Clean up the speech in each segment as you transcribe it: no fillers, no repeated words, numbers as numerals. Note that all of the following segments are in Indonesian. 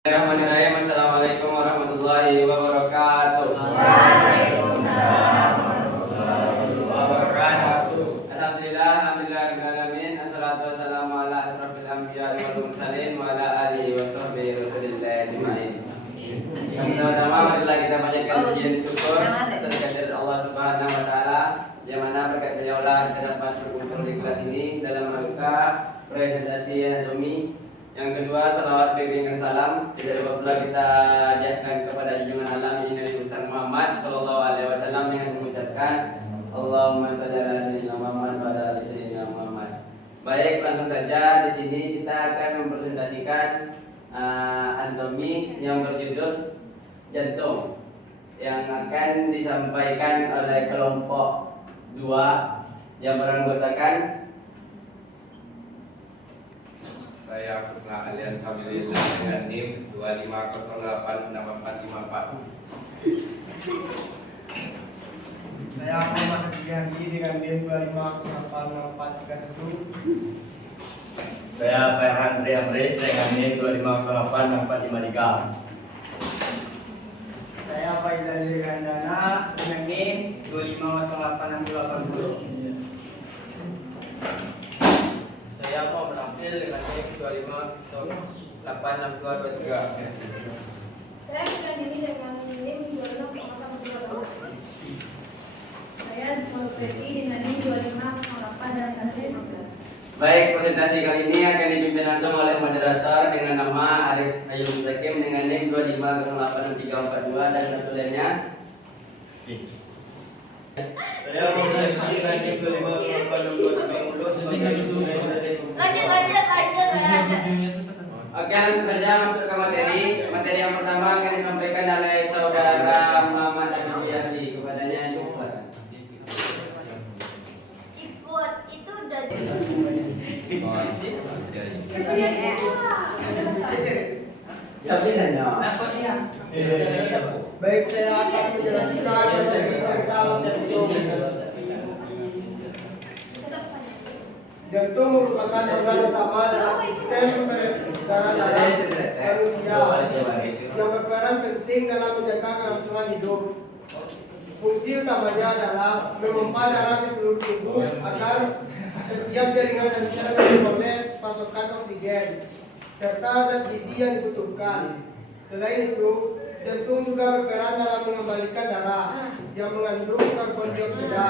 Bismillahirrahmanirrahim. Assalamualaikum warahmatullahi wabarakatuh. Waalaikumsalam warahmatullahi wabarakatuh. Alhamdulillah, rabbil alamin. Assalatu wassalamu ala asrofil anbiya'i wal mursalin wa ala alihi washabbihi rasulillah ajmain. Yang pertama, marilah kita panjatkan puji dan syukur atas kehadirat Allah Subhanahu wa taala, yang mana berkat beliau lah kita dapat berkumpul di kelas ini dalam rangka presentasi anatomi. Yang kedua, salawat bimbingan salam tidak lupa pula kita hadiahkan kepada junjungan alam Nabi besar Muhammad sallallahu alaihi wasallam dengan mengucapkan Allahumma shalli ala sayyidina Muhammad wa ala ali sayyidina Muhammad. Baik, langsung saja di sini kita akan mempresentasikan anatomi yang berjudul jantung yang akan disampaikan oleh kelompok 2 yang beranggotakan Saya Putra Alian Sabilillah dengan NIM 25086454. Saya Muhammad Hadi dengan NIM 25086431. Saya Farhan Amris dengan NIM 25086453. Saya Faizal Gandana dengan NIM 25086080. Saya mau berakhir dengan NIM 25086223. Saya bukan ini dengan NIM 260822. Saya Zulfeti dengan NIM 2508 dan saya 15. Baik, presentasi kali ini akan dipimpin langsung oleh moderator dengan nama Arif Ayu Zakim dengan NIM 25086342 dan satu lainnya. Saya Muhammad dengan NIM 250862. Lanjut. Oke, langsung saja masuk ke materi. Materi yang pertama akan disampaikan oleh saudara Muhammad Abdul Yadi. Kepadanya silakan. Ikut itu udah Baik, saya akan menjelaskan materi tentang jantung. Jantung merupakan organ utama dalam sistem peredaran darah manusia yang berperan penting dalam menjaga kelangsungan hidup. Fungsi utamanya adalah memompa darah ke seluruh tubuh agar setiap jaringan dan sel memperoleh pasokan oksigen serta zat gizi yang dibutuhkan. Selain itu, jantung juga berperan dalam mengembalikan darah yang mengandung karbon dioksida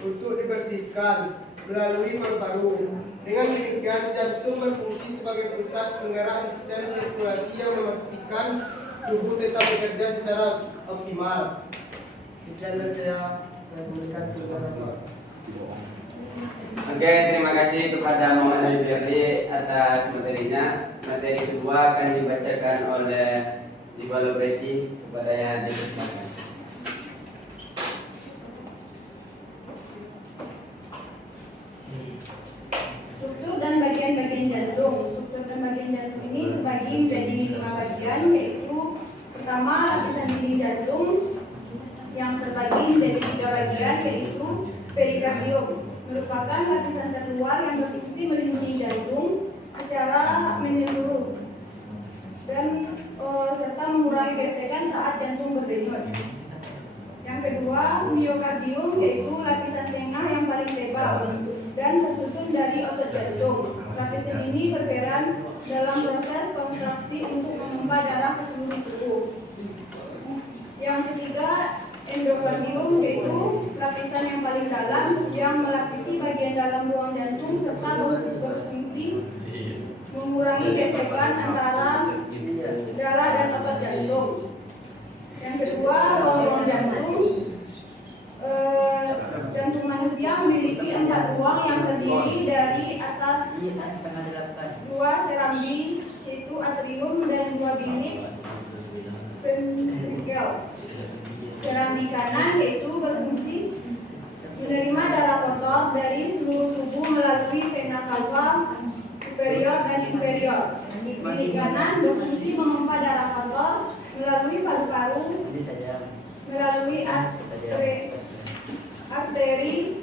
untuk dibersihkan melalui paru-paru. Dengan demikian, jantung berfungsi sebagai pusat penggerak sistem sirkulasi yang memastikan tubuh tetap bekerja secara optimal. Sekian dari saya berikan ke moderator. Oke, terima kasih kepada Muhammad Abdul Yadi atas materinya. Materi kedua akan dibacakan oleh Jibalo Breti. Kepada yang dipersilakan. struktur dan bagian-bagian jantung. Struktur dan bagian jantung ini terbagi menjadi 5 bagian, yaitu pertama lapisan dinding jantung yang terbagi menjadi 3 bagian, yaitu perikardium, merupakan lapisan terluar yang berfungsi melindungi jantung secara menyeluruh dan serta mengurangi gesekan saat jantung berdenyut. Yang kedua, miokardium, yaitu lapisan tengah yang paling tebal dan tersusun dari otot jantung. Lapisan ini berperan dalam proses kontraksi untuk memompa darah ke seluruh tubuh. Yang ketiga, endokardium, yaitu lapisan yang paling dalam yang melapisi bagian dalam ruang jantung serta berfungsi mengurangi gesekan antara darah dan otot jantung. Yang kedua, ruang jantung. Jantung manusia memiliki 4 ruang yang terdiri dari atas 2 serambi, yaitu atrium, dan 2 bilik ventrikel. Serambi kanan yaitu berfungsi menerima darah kotor dari seluruh tubuh melalui vena cava superior dan inferior. Bilik kanan berfungsi memompa darah kotor melalui paru-paru, melalui arteri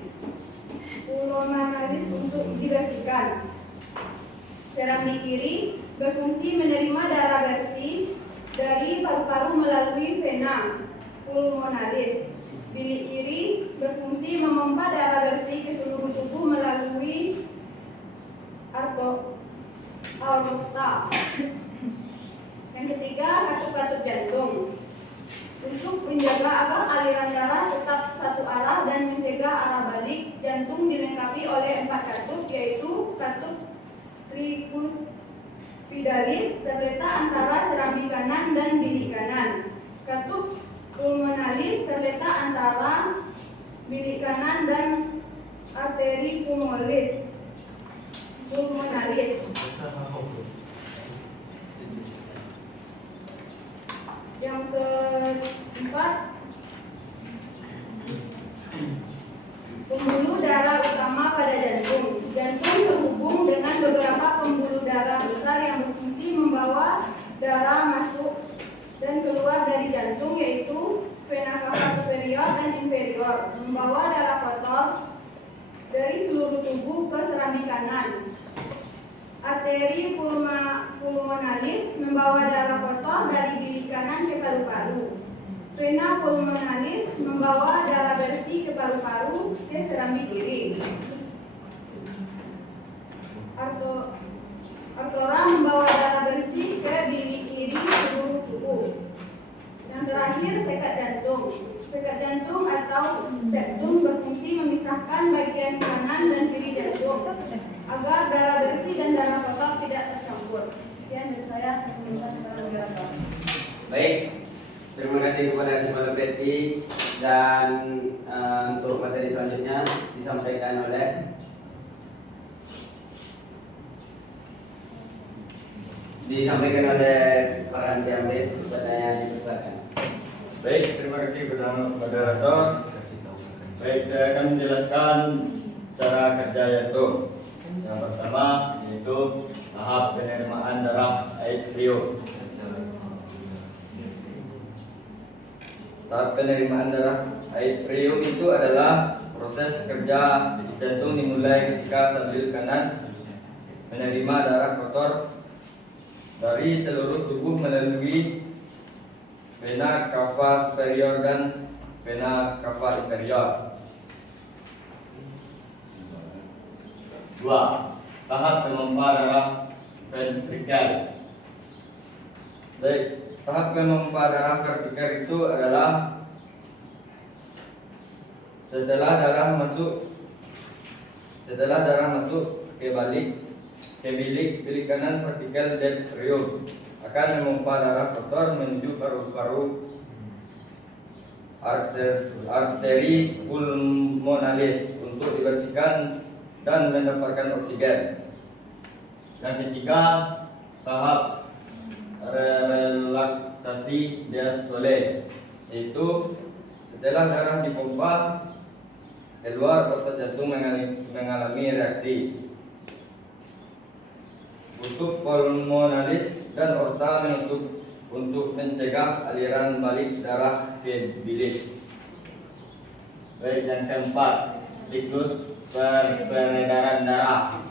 pulmonaris untuk dibersihkan. Serambi kiri berfungsi menerima darah bersih pulmonalis. Bilik kiri berfungsi memompa darah bersih ke seluruh tubuh melalui aorta. Yang ketiga, katup-katup jantung. Untuk menjaga agar aliran darah tetap satu arah dan mencegah arah balik, jantung dilengkapi oleh 4 katup, yaitu katup tricuspidalis terletak antara serambi kanan dan bilik kanan. Katup pulmonalis terletak antara bilik kanan dan arteri pulmonalis. Yang keempat, pembuluh darah utama pada jantung. Jantung terhubung dengan beberapa pembuluh darah besar yang berfungsi membawa darah masuk dan keluar dari jantung, yaitu vena cava superior dan inferior, membawa darah kotor dari seluruh tubuh ke serambi kanan. Arteri pulmonalis membawa darah kotor dari bilik kanan ke paru-paru. Vena pulmonalis membawa darah bersih ke paru-paru ke serambi kiri. Artora membawa darah bersih ke bilik kiri seluruh tubuh. Yang terakhir, sekat jantung. Sekat jantung atau septum berfungsi memisahkan bagian kanan dan kiri jantung agar darah bersih dan darah kotor tidak tercampur. Sekian dari saya. Baik, terima kasih kepada Saudara Betty, dan untuk materi selanjutnya disampaikan oleh Farhan Jamres. Pertanyaan dipersilakan. Baik, terima kasih kepada moderator. Baik, saya akan menjelaskan cara kerja jantung. Yang pertama yaitu tahap penerimaan darah atrium. Tahap penerimaan darah atrium itu adalah proses kerja jantung dimulai ketika saluran kanan menerima darah kotor dari seluruh tubuh melalui vena cava superior dan vena cava inferior. 2. Tahap pemompa darah ventrikel. Baik, tahap pemompa darah ventrikel itu adalah setelah darah masuk ke bilik kanan vertikal atrium akan memompa darah kotor menuju paru-paru arteri pulmonalis untuk dibersihkan dan mendapatkan oksigen. Yang ketiga, tahap relaksasi diastole, yaitu setelah darah dipompa keluar, otot jantung mengalami reaksi. Kutub pulmonalis dan aorta menutup untuk mencegah aliran balik darah ke bilik. Baik, yang keempat, siklus peredaran darah.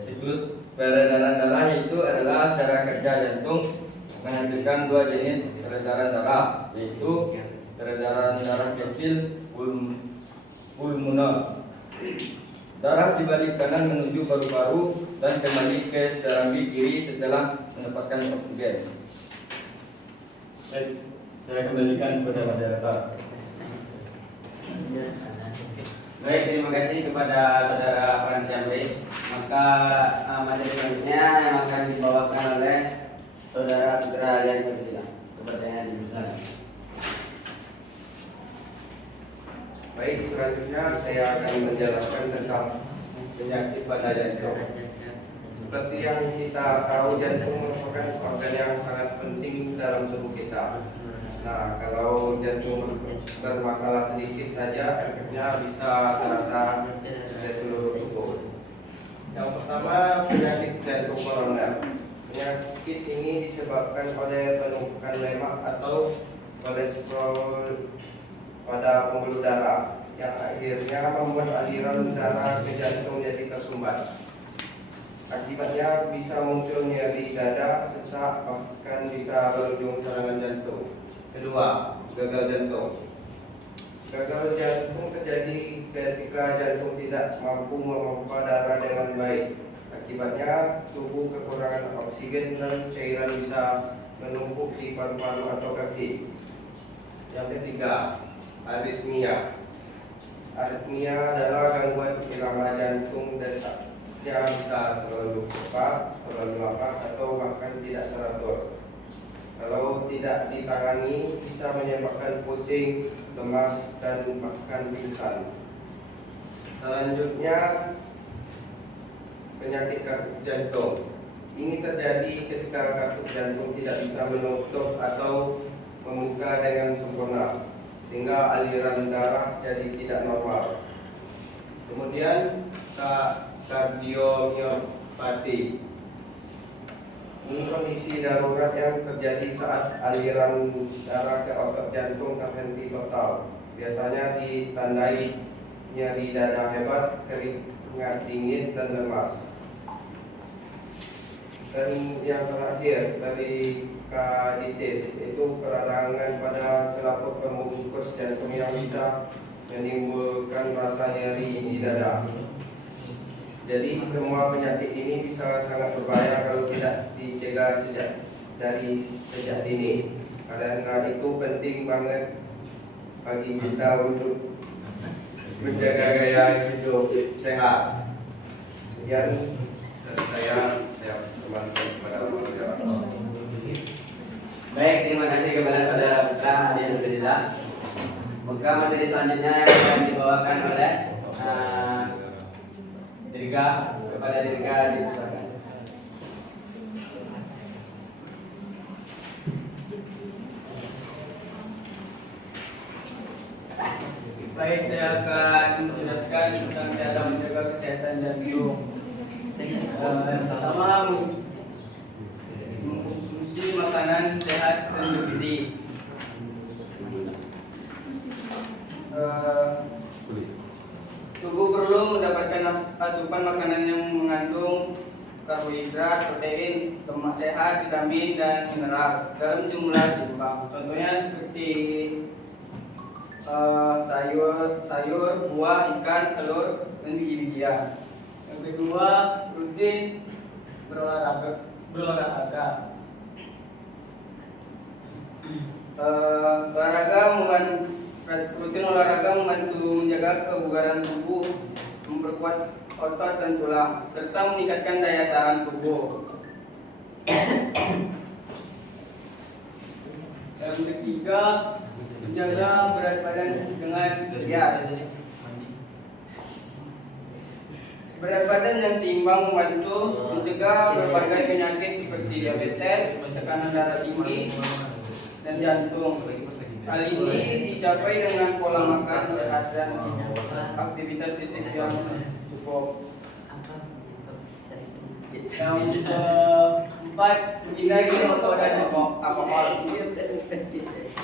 Siklus peredaran darah itu adalah cara kerja jantung menghasilkan 2 jenis peredaran darah, yaitu peredaran darah kecil pulmoner. Darah di balik kanan menuju paru-paru dan kembali ke serambi kiri setelah mendapatkan oksigen. Baik, saya kembalikan kepada moderator. Baik, terima kasih kepada Saudara Farhan Jamres. Maka materi selanjutnya yang akan dibawakan oleh Saudara Putra Alian Fadila. Pertanyaan dipersilakan. Baik, selanjutnya saya akan menjelaskan tentang penyakit pada jantung. Seperti yang kita tahu, jantung merupakan organ yang sangat penting dalam tubuh kita. Nah, kalau jantung bermasalah sedikit saja, efeknya bisa terasa di seluruh tubuh. Yang pertama, penyakit jantung koroner. Penyakit ini disebabkan oleh penumpukan lemak atau kolesterol pada pembuluh darah yang akhirnya membuat aliran darah ke jantung jadi tersumbat. Akibatnya bisa muncul nyeri dada, sesak, bahkan bisa berujung serangan jantung. Kedua, gagal jantung. Gagal jantung terjadi ketika jantung tidak mampu memompa darah dengan baik. Akibatnya tubuh kekurangan oksigen dan cairan bisa menumpuk di paru-paru atau kaki. Yang ketiga, aritmia. Aritmia adalah gangguan irama jantung detaknya bisa terlalu cepat, terlalu lambat, atau bahkan tidak teratur. Kalau tidak ditangani, bisa menyebabkan pusing, lemas, dan bahkan pingsan. Selanjutnya, penyakit katup jantung. Ini terjadi ketika katup jantung tidak bisa menutup atau membuka dengan sempurna, sehingga aliran darah jadi tidak normal. Kemudian, kardiomiopati. Ini kondisi darurat yang terjadi saat aliran darah ke otot jantung terhenti total. Biasanya ditandai nyeri dada hebat, keringat dingin, dan lemas. Dan yang terakhir dari karditis, itu peradangan pada selaput pembungkus jantung yang bisa menimbulkan rasa nyeri di dada. Jadi semua penyakit ini bisa sangat berbahaya kalau tidak dicegah sejak dini. Karena itu penting banget bagi kita untuk menjaga gaya hidup sehat. Sekian saya kembalikan kepada moderator. Baik, terima kasih kepada saudara Putra Adi Nurulillah. Maka materi selanjutnya yang akan dibawakan oleh Dirga, kepada Dirga dipersilakan. Baik, saya akan menjelaskan tentang cara menjaga kesehatan jantung. Pertama, mengkonsumsi makanan sehat dan bergizi. Tubuh perlu mendapatkan asupan makanan yang mengandung karbohidrat, protein, lemak sehat, vitamin, dan mineral dalam jumlah seimbang. Contohnya seperti sayur, buah, ikan, telur, dan biji-bijian. Yang kedua, rutin berolahraga. Rutin olahraga membantu menjaga kebugaran tubuh, memperkuat otot dan tulang, serta meningkatkan daya tahan tubuh. Yang ketiga, menjaga berat badan dengan giat. Berat badan yang seimbang membantu mencegah berbagai penyakit seperti diabetes, tekanan darah tinggi, dan jantung. Hal ini dicapai dengan pola makan sehat dan aktivitas fisik yang cukup. Yang keempat, menghindari rokok dan alkohol.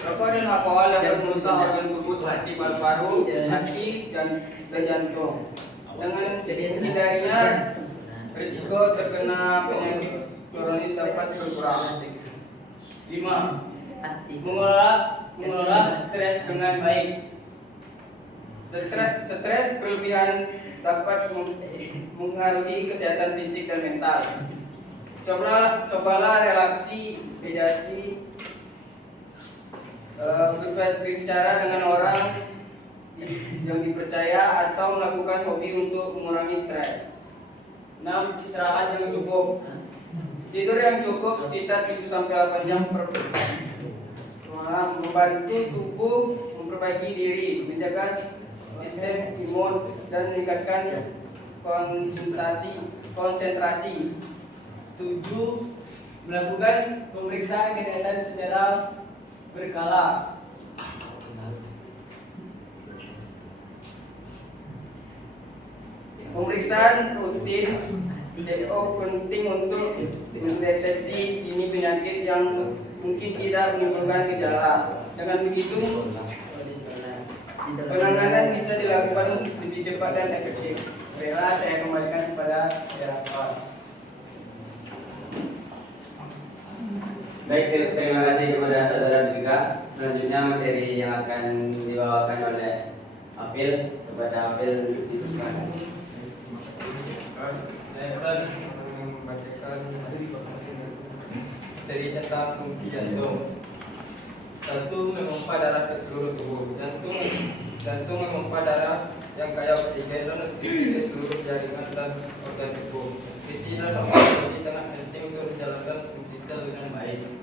Rokok dan alkohol dapat merusak organ tubuh seperti paru-paru, hati, dan jantung. Dengan menghindarinya, risiko terkena penyakit kronis dapat berkurang. 5. Mengelola stres dengan baik. Stres berlebihan dapat mengaruhi kesehatan fisik dan mental. Cobalah relaksi, meditasi, berbicara dengan orang yang dipercaya, atau melakukan hobi untuk mengurangi stres. 6. Istirahat yang cukup. Tidur yang cukup sekitar 7-8 jam per malam membantu tubuh memperbaiki diri, menjaga sistem imun, dan meningkatkan konsentrasi. 7. Melakukan pemeriksaan kesehatan secara berkala. Pemeriksaan rutin penting untuk mendeteksi dini penyakit yang mungkin tidak menimbulkan gejala. Dengan begitu, penanganan bisa dilakukan lebih cepat dan efektif. Baiklah, saya kembalikan kepada moderator. Baik, terima kasih kepada saudara juga. Selanjutnya materi yang akan dibawakan oleh Afil, kepada Afil diteruskan. Saya akan membacakan materi tentang fungsi jantung. Jantung memompa darah ke seluruh tubuh. Jantung memompa darah yang kaya oksigen dan nutrisi ke seluruh jaringan dan organ tubuh. Nutrisi dan oksigen sangat penting untuk menjalankan fungsi sel dengan baik.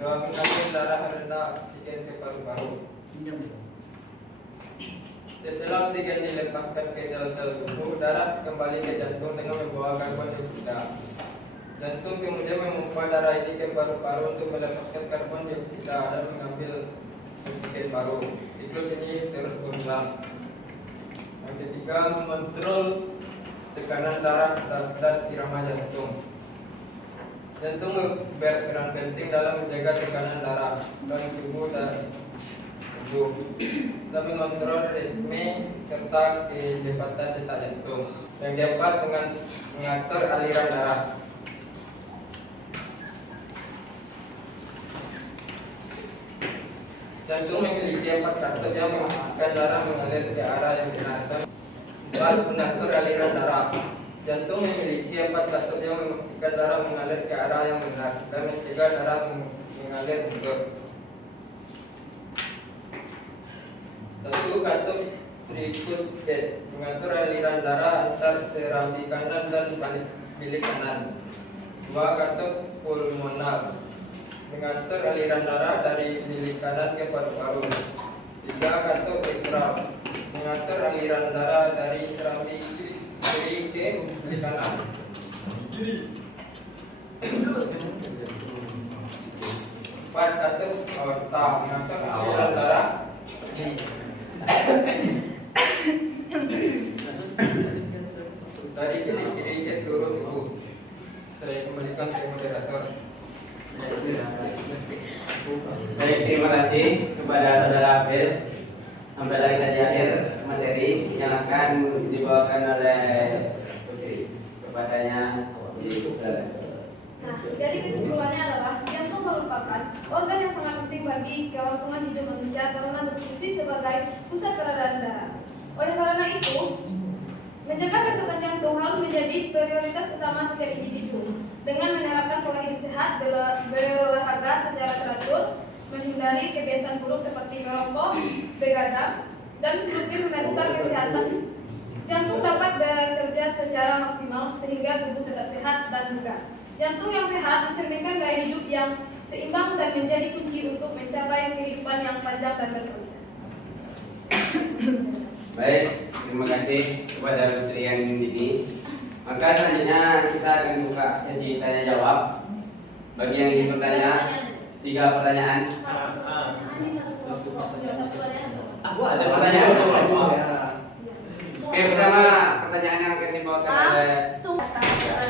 Mengalir darah rendah oksigen ke paru-paru. Setelah oksigen dilepaskan ke sel-sel tubuh, darah kembali ke jantung dengan membawa karbon dioksida. Jantung kemudian memompa darah ini ke paru-paru untuk melepaskan karbon dioksida dan mengambil oksigen baru. Siklus ini terus berulang. Yang ketiga, mengontrol tekanan darah dan irama jantung. Jantung berperan penting dalam menjaga tekanan darah dan tubuh dan mengontrol ritme serta kecepatan detak jantung. Yang keempat, mengatur aliran darah. Jantung memiliki 4 katup yang memastikan darah mengalir ke arah yang benar. 4. Mengatur aliran darah. Jantung memiliki 4 katup yang memastikan darah mengalir ke arah yang benar dan mencegah darah mengalir mundur. 1. Katup tricuspid mengatur aliran darah antar serambi kanan dan balik bilik kanan. 2. Katup pulmonar mengatur aliran darah dari bilik kanan ke paru-paru. 3. Katup mitral mengatur aliran darah dari serambi kiri ke bilik kanan. 4. Katup aorta mengatur aliran darah dari bilik kiri ke seluruh tubuh. Saya kembalikan ke moderator. Baik, terima kasih kepada saudara Afil. Sampai lagi tadi akhir materi yang akan dibawakan oleh Putri. Kepadanya Nah, jadi kesimpulannya adalah jantung merupakan organ yang sangat penting bagi kelangsungan hidup manusia karena berfungsi sebagai pusat peredaran darah. Oleh karena itu, menjaga kesehatan jantung harus menjadi prioritas utama setiap individu dengan menerapkan pola hidup sehat, berolahraga secara teratur, menghindari kebiasaan buruk seperti merokok, begadang, dan rutin memeriksa kesehatan. Jantung dapat bekerja secara maksimal sehingga tubuh tetap sehat dan bugar. Jantung yang sehat mencerminkan gaya hidup yang seimbang dan menjadi kunci untuk mencapai kehidupan yang panjang dan berkualitas. baik, terima kasih kepada Putri yang ini. Maka selanjutnya kita akan buka sesi tanya jawab. Bagi yang ingin bertanya, 3 pertanyaan. Ada pertanyaan? Oke, pertama pertanyaan yang akan dibawakan oleh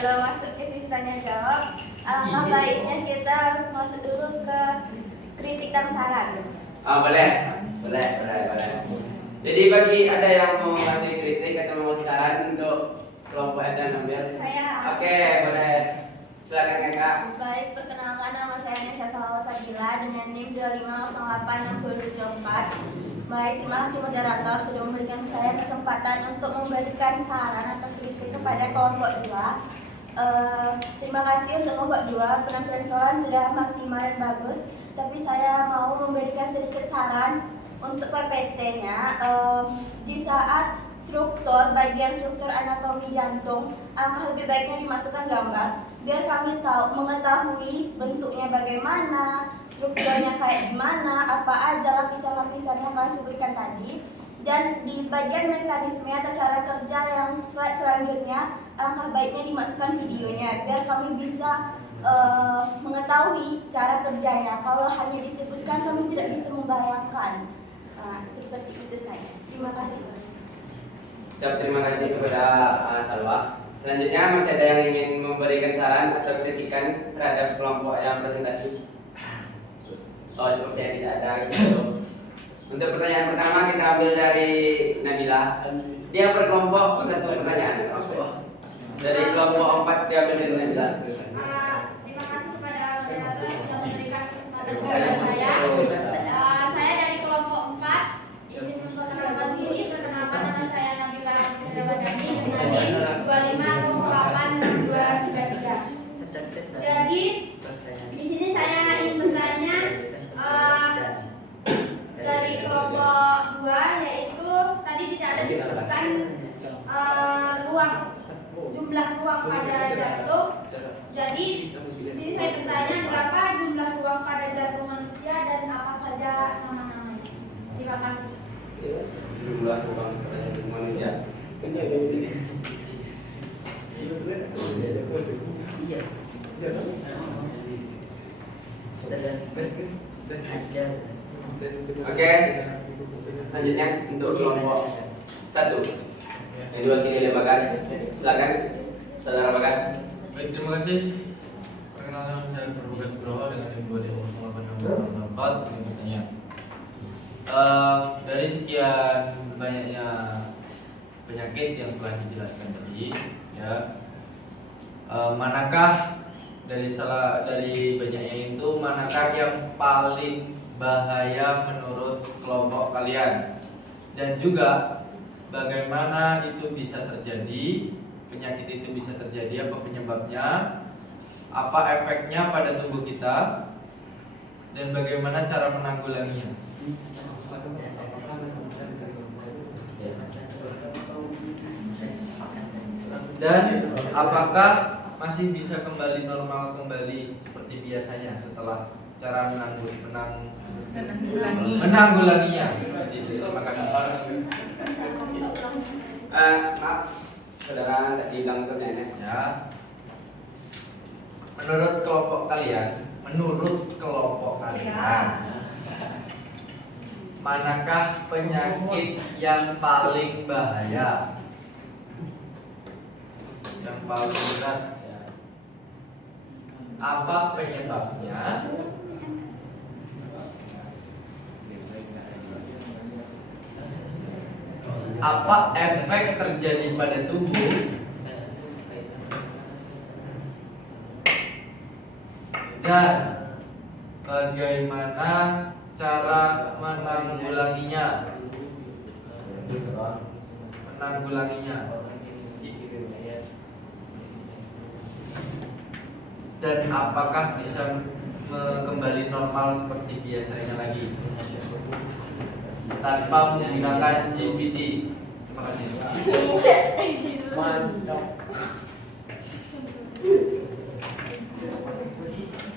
Sebelum masuk ke sesi tanya jawab, alangkah baiknya kita masuk dulu ke kritik dan saran. boleh. Jadi bagi ada yang mau kasih kritik atau mau kasih saran untuk kelompok SN ambil. Saya. Oke, boleh. Silakan Kakak. Baik, perkenalkan nama saya Nesha Sabila dengan NIM 2508674. Baik, terima kasih moderator sudah memberikan saya kesempatan untuk memberikan saran atau kritik kepada kelompok 2. Terima kasih untuk kelompok 2, penampilan kalian sudah maksimal dan bagus. Tapi saya mau memberikan sedikit saran untuk PPT-nya. Di saat bagian struktur anatomi jantung, alangkah lebih baiknya dimasukkan gambar biar kami mengetahui bentuknya bagaimana, strukturnya kayak gimana, apa aja lapisan-lapisan yang kalian sebutkan tadi. Dan di bagian mekanisme atau cara kerja yang slide selanjutnya, alangkah baiknya dimasukkan videonya biar kami bisa mengetahui cara kerjanya. Kalau hanya disebutkan kami tidak bisa membayangkan. Seperti itu saja. Terima kasih. Siap, terima kasih kepada Salwa. Selanjutnya masih ada yang ingin memberikan saran atau kritikan terhadap kelompok yang presentasi? Oh, sepertinya tidak ada gitu. Untuk pertanyaan pertama kita ambil dari Nabila. Dia per kelompok 1 pertanyaan. Dari kelompok 4 dia ambil dari Nabila. Terima kasih kepada moderator yang Di sini saya bertanya berapa jumlah ruang pada jantung manusia dan apa saja nama-namanya. Terima kasih. Jumlah ruang pada manusia. Oke, selanjutnya untuk kelompok 1 yang diwakili oleh Bagas. Silakan, saudara Bagas. Baik, terima kasih. Perkenalkan, saya Bagas Nugroho dengan NIM 2D0864 ini pertanyaan. Dari sekian banyaknya penyakit yang telah dijelaskan tadi, ya, manakah dari banyaknya itu manakah yang paling bahaya menurut kelompok kalian? Dan juga bagaimana itu bisa terjadi, penyakit itu bisa terjadi, apa penyebabnya, apa efeknya pada tubuh kita, dan bagaimana cara menanggulanginya. Dan apakah masih bisa kembali normal kembali seperti biasanya setelah cara menanggulanginya. Seperti itu. Terima kasih. Maaf, saudara tak bilang pertanyaannya. Ya. Menurut kelompok kalian, manakah penyakit yang paling bahaya? Yang paling berat, ya. Apa penyebabnya? Apa efek terjadi pada tubuh? Dan bagaimana cara menanggulanginya? Dan apakah bisa kembali normal seperti biasanya lagi tanpa menggunakan GPT? Terima kasih. Mantap.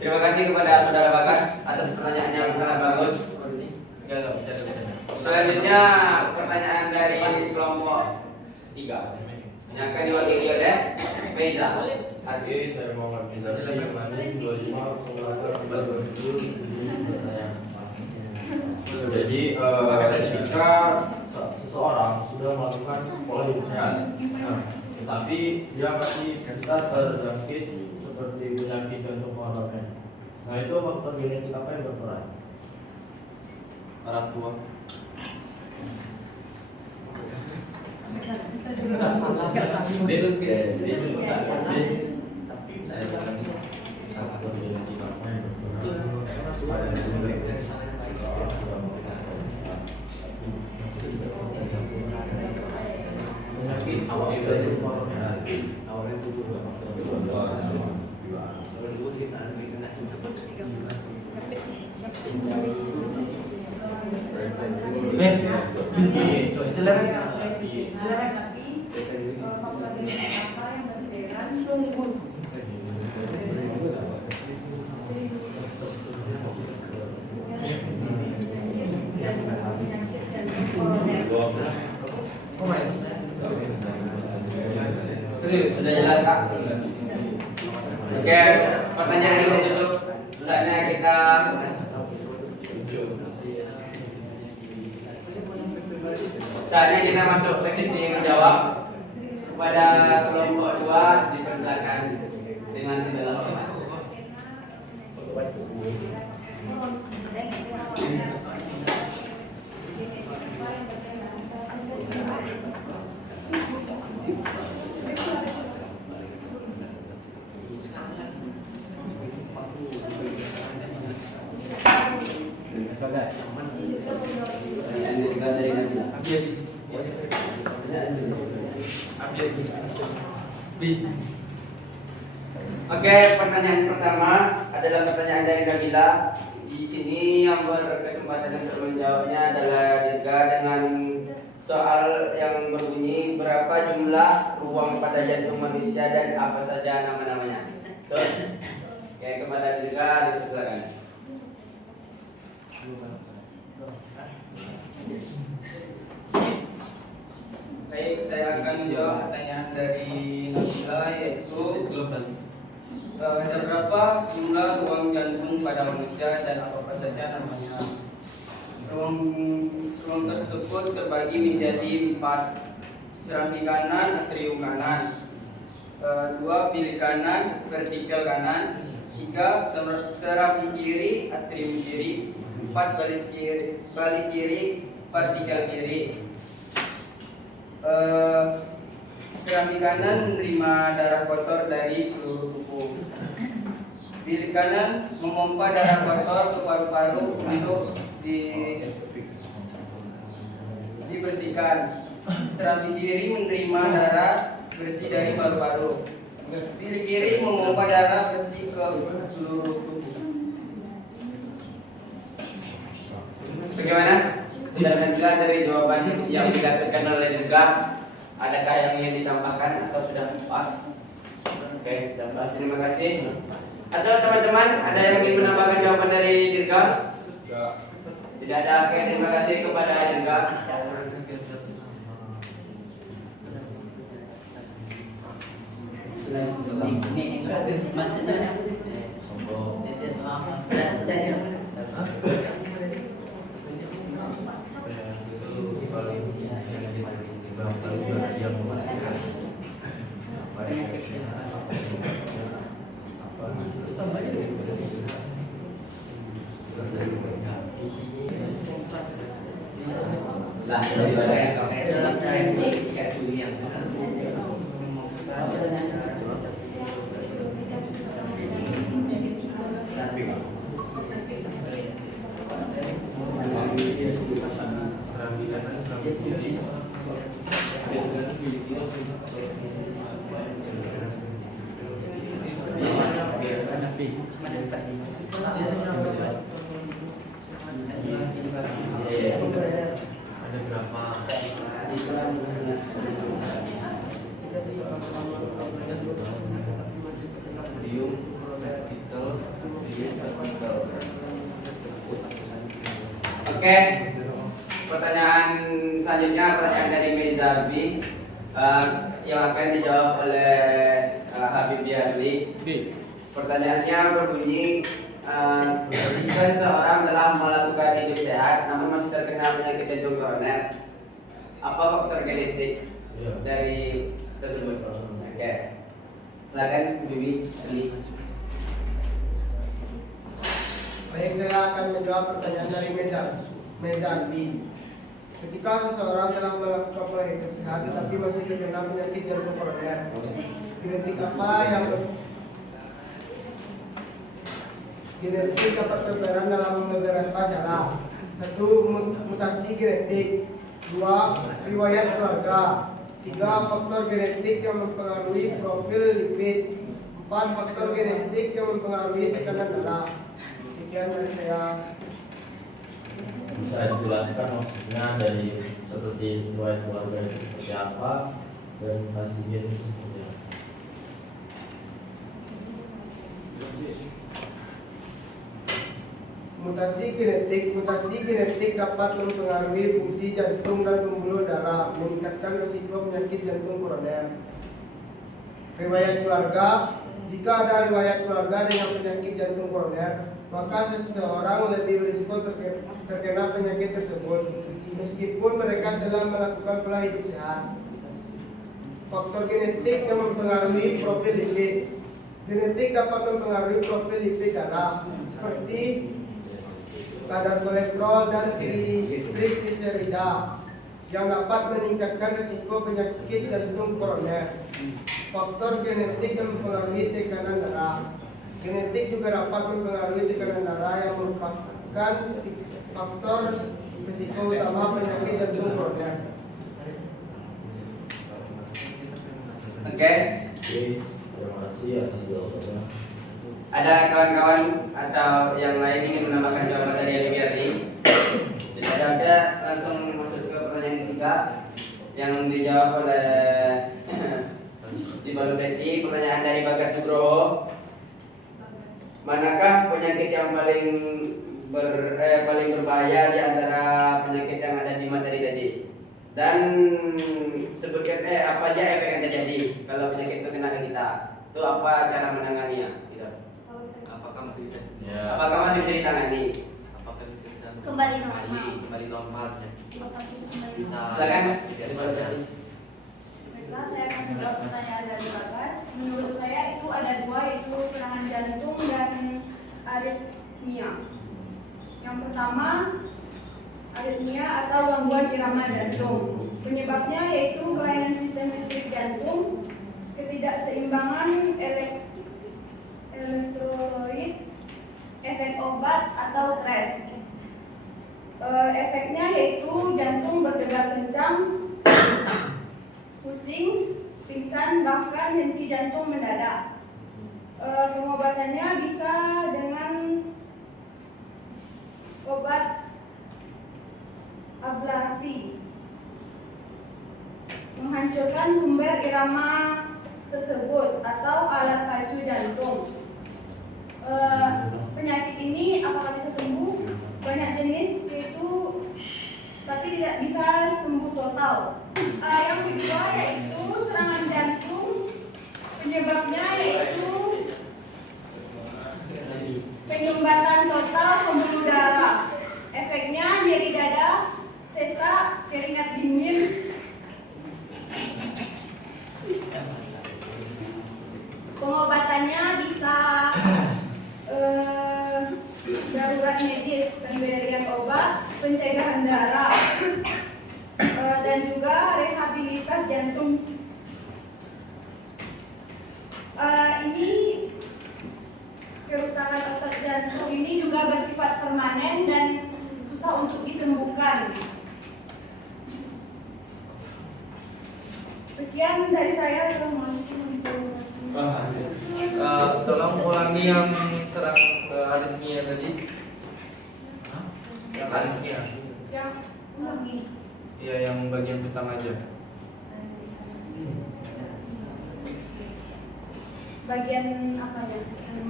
Terima kasih kepada saudara Bagas atas pertanyaannya yang sangat bagus. Selanjutnya pertanyaan dari kelompok 3 yang akan diwakili oleh Meza. Oke, saya mau ngerti dari Manin 25 Jadi ketika seseorang sudah melakukan pola hidup sehat, tetapi dia masih bisa terjangkit seperti penyakit jantung koroner. Nah, itu faktor genetik apa yang berperan? Orang tua. Serius, sudah jelas Kak? Oke, pertanyaan ini kita tutup. Saatnya kita masuk ke sesi menjawab. Kepada kelompok 2 dipersilakan dengan segala hormat. Oke, pertanyaan pertama adalah pertanyaan dari Nabila. Di sini yang berkesempatan untuk menjawabnya adalah Dirga dengan soal yang berbunyi berapa jumlah ruang pada jantung manusia dan apa saja nama-namanya. So, kepada Dirga, dipersilakan. Baik, saya akan menjawab pertanyaan dari Nabila, yaitu ada berapa jumlah ruang jantung pada manusia dan apa saja namanya. Ruang tersebut terbagi menjadi 4: serambi kanan, atrium kanan, 2 bilik kanan, vertikal kanan, 3 serambi kiri, atrium kiri, 4 balik kiri, vertikal kiri. Serambi kanan menerima darah kotor dari seluruh tubuh. Bilik kanan memompa darah kotor ke paru-paru untuk dibersihkan. Serambi kiri menerima darah bersih dari paru-paru. Bilik kiri memompa darah bersih ke seluruh tubuh. Bagaimana? Tidak menjelaskan dari jawaban yang dikatakan oleh Dirga. Adakah yang ingin ditambahkan atau sudah pas? Oke, sudah pas. Terima kasih. Atau teman-teman ada yang ingin menambahkan jawaban dari Dirga? Tidak ada. Oke, terima kasih kepada Dirga. Ada berapa? Oke, pertanyaan selanjutnya pertanyaan dari Mezarbi yang akan dijawab oleh Habib Yadli. Pertanyaannya berbunyi, jika seseorang telah melakukan hidup sehat namun masih terkena penyakit jantung koroner, apa faktor genetik dari tersebut? Oke, silakan Bibi Yadli. Baik, saya akan menjawab pertanyaan dari Mezarbi. Ketika seseorang telah melakukan pola hidup sehat tetapi masih terkena penyakit jantung koroner, genetik apa yang genetik dapat berperan dalam beberapa cara. 1. Mutasi genetik. 2. Riwayat keluarga. 3. Faktor genetik yang mempengaruhi profil lipid. 4. Faktor genetik yang mempengaruhi tekanan darah. Sekian dari saya. Bisa dijelaskan maksudnya dari seperti riwayat keluarga itu seperti apa dan mutasinya itu seperti apa? Mutasi genetik dapat mempengaruhi fungsi jantung dan pembuluh darah, meningkatkan risiko penyakit jantung koroner. Riwayat keluarga. Jika ada riwayat keluarga dengan penyakit jantung koroner, maka seseorang lebih risiko terkena penyakit tersebut meskipun mereka telah melakukan pola hidup sehat. Faktor genetik yang mempengaruhi profil lipid. Genetik dapat mempengaruhi profil lipid darah seperti kadar kolesterol dan trigliserida yang dapat meningkatkan risiko penyakit jantung koroner. Faktor genetik yang mempengaruhi tekanan darah. Genetik juga dapat mempengaruhi tekanan darah yang merupakan faktor risiko utama penyakit jantung koroner. Oke. Terima kasih atas jawabannya. Ada kawan-kawan atau yang lain ingin menambahkan jawaban dari Habib Yadli? Tidak ada, langsung masuk ke pertanyaan ketiga yang dijawab oleh Cibaluteti. Pertanyaan dari Bagas Nugroho. manakah penyakit yang paling berbahaya di antara penyakit yang ada di materi tadi? Dan sebutkan apa aja efek yang terjadi kalau penyakit itu kena ke kita. Itu apa cara menanganinya? Gitu. Apakah masih bisa? Apakah masih bisa ditangani? Apakah bisa Kembali normal. Kembali normal ya? Apakah bisa kembali Bisa. normal? Silakan. Baiklah, saya akan menjawab pertanyaan dari Bagas. Menurut saya itu ada dua, yaitu serangan jantung dan aritmia. Yang pertama, aritmia atau gangguan irama jantung. Penyebabnya yaitu kelainan sistem listrik jantung, ketidakseimbangan elektrolit, efek obat atau stres. Efeknya yaitu jantung berdebar kencang, pusing, pingsan, bahkan henti jantung mendadak. Pengobatannya bisa dengan obat ablasi, menghancurkan sumber irama tersebut, atau alat pacu jantung. Penyakit ini apakah bisa sembuh? Banyak jenis, yaitu tapi tidak bisa sembuh total. Yang kedua yaitu serangan jantung, penyebabnya yaitu penyumbatan total pembuluh darah. Efeknya nyeri dada, sesak, keringat dingin. Pengobatannya bisa darurat medis, pemberian obat, pencegahan darah, dan juga rehabilitas jantung. Ini kerusakan otot jantung ini juga bersifat permanen dan susah untuk disembuhkan. Sekian dari saya. Tolong ulangi yang serang aritmia tadi. Yang aritmia. Yang ulangi. Iya, yang bagian pertama aja. Bagian apa ya?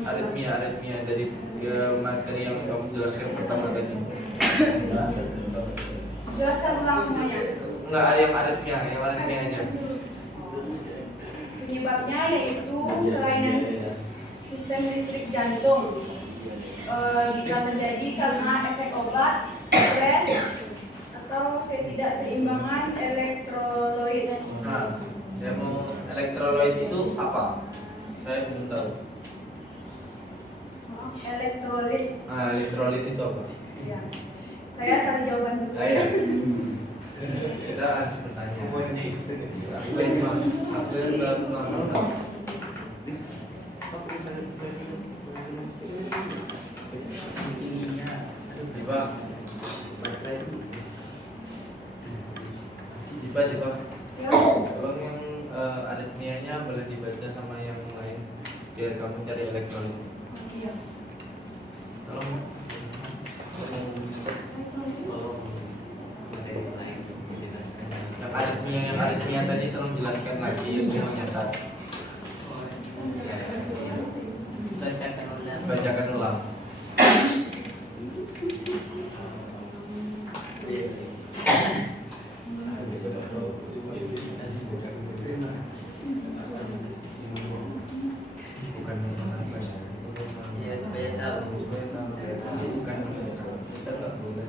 Aritmia dari materi yang kamu jelaskan pertama tadi. Jelaskan ulang semuanya. Enggak, ada yang aritmia aja. Penyebabnya yaitu kelainan sistem listrik jantung. Bisa terjadi karena efek obat, stres, atau ketidakseimbangan elektrolit. Nah, saya mau elektrolit itu apa? Saya belum tahu. Elektrolit. Nah, elektrolit itu apa? Ya. Saya cari jawaban dulu. Ayo. Kita harus bertanya. Aku yang belum. Coba. Ya. Tolong yang aritmianya boleh dibaca sama yang lain biar kamu cari elektrolit. Iya. Tolong. Yang aritmia tadi tolong jelaskan lagi yang nyatat. Bacakan ulang. Bukan iya, supaya tahu. Ini bukan kita nggak boleh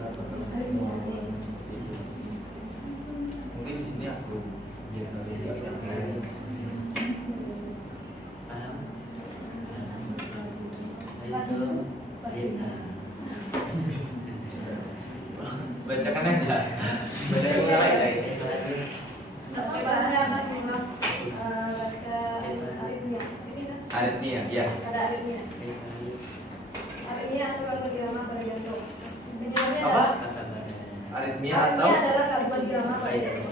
kata bapak itu kan mungkin di sini aku biar kalian bacakan aja. Bacakan aja. Aritmia, ya. Ada aritmia. Aritmia atau gangguan irama pada jantung. Penyebabnya Apa? adalah Aritmia aritmia atau adalah gangguan irama pada jantung.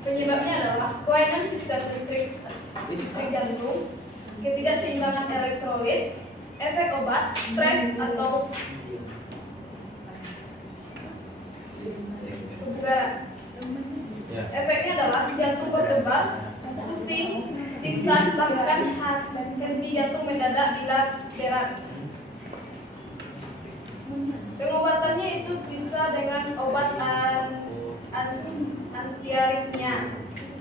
Penyebabnya adalah kelainan sistem listrik jantung, ketidakseimbangan elektrolit, elektrolit, efek obat, stres atau kebugaran. Efeknya adalah jantung berdebar, pusing, pingsan, bahkan henti jantung mendadak bila berat. Pengobatannya itu bisa dengan obat antiaritmia,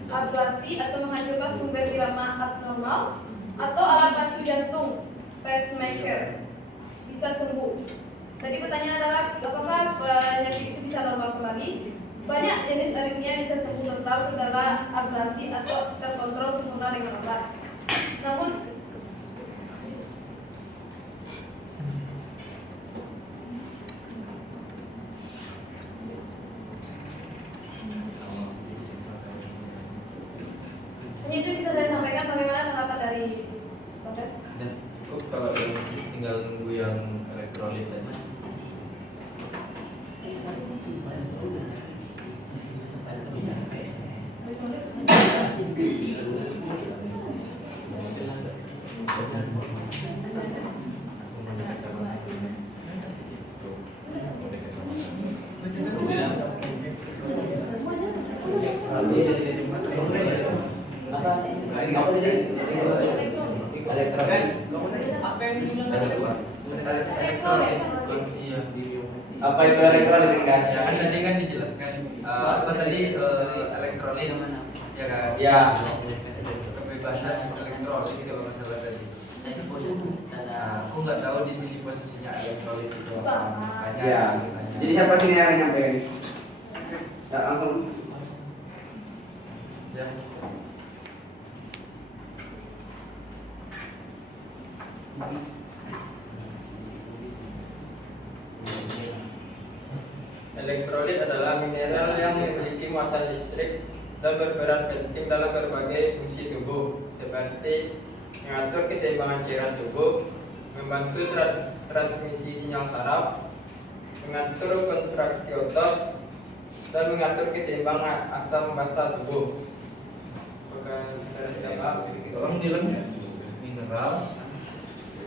ablasi atau menghancurkan sumber irama abnormal, atau alat pacu jantung, pacemaker, bisa sembuh. Tadi pertanyaan adalah apakah penyakit itu bisa normal kembali? Banyak jenis aritmia bisa sembuh total setelah ablasi atau terkontrol sempurna dengan obat. Namun ini itu bisa saya sampaikan bagaimana tanggapan dari Bagas? Dan kalau tinggal nunggu yang elektrolit aja. Apa itu elektrolit gas? Ya kan tadi kan dijelaskan apa tadi elektrolit ya kan? Ya. Kebebasan elektrolit kalau masalah tadi. Nah, aku nggak tahu di sini posisinya elektrolit itu apa. Makanya Ya. Jadi siapa sini yang nyampein? Ya langsung. ya. Elektrolit adalah mineral yang memiliki muatan listrik dan berperan penting dalam berbagai fungsi tubuh, seperti mengatur keseimbangan cairan tubuh, membantu transmisi sinyal saraf, mengatur kontraksi otot, dan mengatur keseimbangan asam basa tubuh. Apakah saudara sudah paham? Tolong dilengkapi.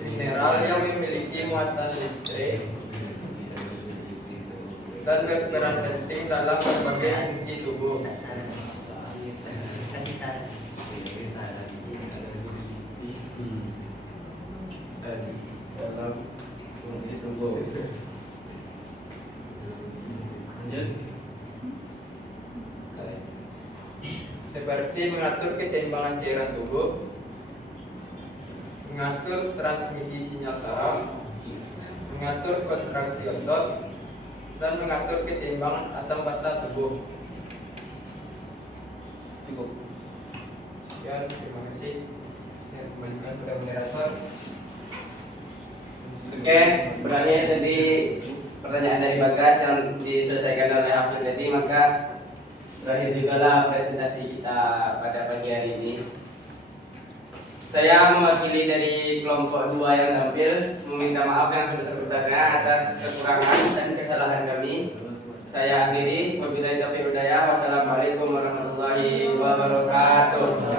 Mineral yang memiliki muatan listrik dan berperan penting dalam berbagai fungsi tubuh. Dalam fungsi tubuh. Lanjut. Seperti mengatur keseimbangan cairan tubuh, mengatur transmisi sinyal saraf, mengatur kontraksi otot, dan mengatur keseimbangan asam basa tubuh. Cukup. Ya, terima kasih. Saya kembalikan kepada moderator. Oke, berakhir tadi pertanyaan dari Bagas yang diselesaikan oleh Hafid tadi, maka berakhir juga lah presentasi kita pada pagi hari ini. Saya mewakili dari kelompok 2 yang tampil meminta maaf yang sebesar-besarnya atas kekurangan dan kesalahan kami. Saya akhiri, wabillahi taufiq wal hidayah. Wassalamualaikum warahmatullahi wabarakatuh.